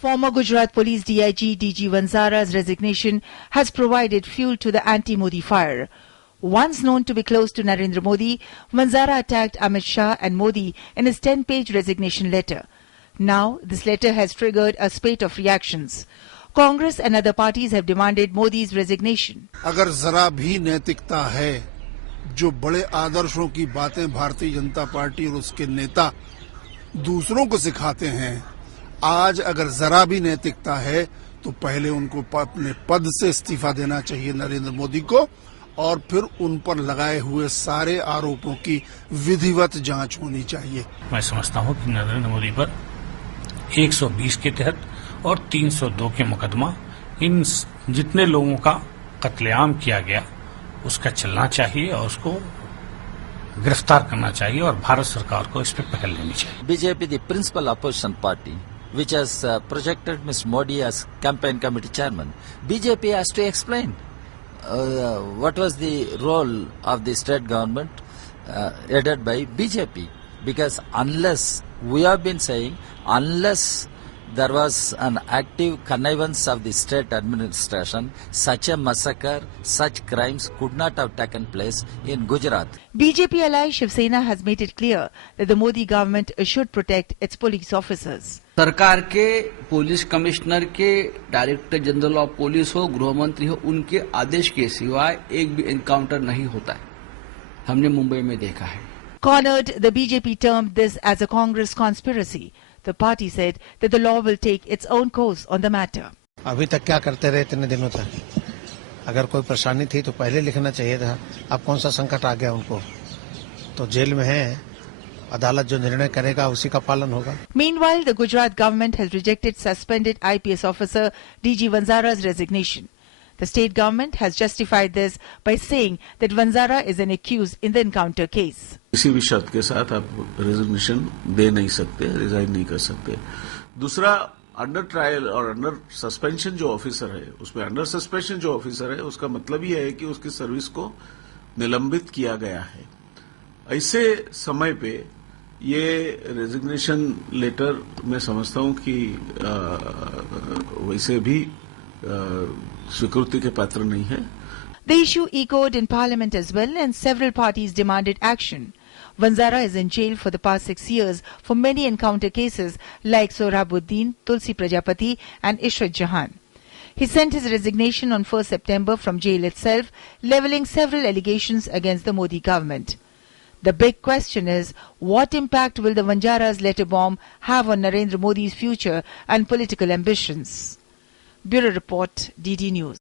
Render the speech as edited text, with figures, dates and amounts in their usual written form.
Former Gujarat Police DIG DG Vanzara's resignation has provided fuel to the anti-Modi fire. Once known to be close to Narendra Modi, Vanzara attacked Amit Shah and Modi in his 10-page resignation letter. Now, this letter has triggered a spate of reactions. Congress and other parties have demanded Modi's resignation. अगर जरा भी नैतिकता है, जो बड़े आदर्शों की बातें भारतीय जनता पार्टी और उसके नेता दूसरों को सिखाते हैं, आज अगर जरा भी नैतिकता है तो पहले उनको अपने पद से इस्तीफा देना चाहिए नरेंद्र मोदी को, और फिर उन पर लगाए हुए सारे आरोपों की विधिवत जांच होनी चाहिए। मैं समझता हूं कि नरेंद्र मोदी पर 120 के तहत और 302 के मुकदमा, इन जितने लोगों का कत्लेआम किया गया उसका चलना चाहिए और उसको गिरफ्तार करना चाहिए और भारत सरकार को इस पर पहल लेनी चाहिए। BJP, the principal opposition party, which has projected Mr. Modi as campaign committee chairman, BJP has to explain what was the role of the state government headed by BJP. Because unless, we have been saying, unless there was an active connivance of the state administration, such a massacre, such crimes could not have taken place in Gujarat. BJP ally Shiv Sena has made it clear that the Modi government should protect its police officers. सरकार के police commissioner के, director general of police हो, गृह मंत्री हो, उनके आदेश के सिवाय एक भी एनकाउंटर नहीं होता है। हमने मुंबई में देखा है। Cornered, the BJP termed this as a Congress conspiracy. The party said that the law will take its own course on the matter. अभी तक क्या करते रहे इतने दिनों तक? अगर कोई परेशानी थी तो पहले लिखना चाहिए था। अब कौन सा संकट आ गया उनको? तो जेल में है, अदालत जो निर्णय करेगा उसी का पालन होगा। Meanwhile, the Gujarat government has rejected suspended IPS officer DG Vanzara's resignation. The state government has justified this by saying that Vanzara is an accused in the encounter case. किसी भी शर्त के साथ आप रेजिग्नेशन दे नहीं सकते, रिजाइन नहीं कर सकते। दूसरा, अंडर ट्रायल और अंडर सस्पेंशन जो ऑफिसर है, उसमें अंडर सस्पेंशन जो ऑफिसर है, उसका मतलब ये है कि उसकी सर्विस को निलंबित किया गया है। ऐसे समय पे ये रेजिग्नेशन लेटर मैं समझता हूं कि वैसे भी स्वीकृति के पात्र नहीं है। The issue echoed in Parliament as well, and several parties demanded action. Vanzara is in jail for the past 6 years for many encounter cases like Sohrabuddin, Tulsi Prajapati and Ishrat Jahan. He sent his resignation on 1st September from jail itself, levelling several allegations against the Modi government. The big question is, what impact will the Vanzara's letter bomb have on Narendra Modi's future and political ambitions? Bureau Report, DD News.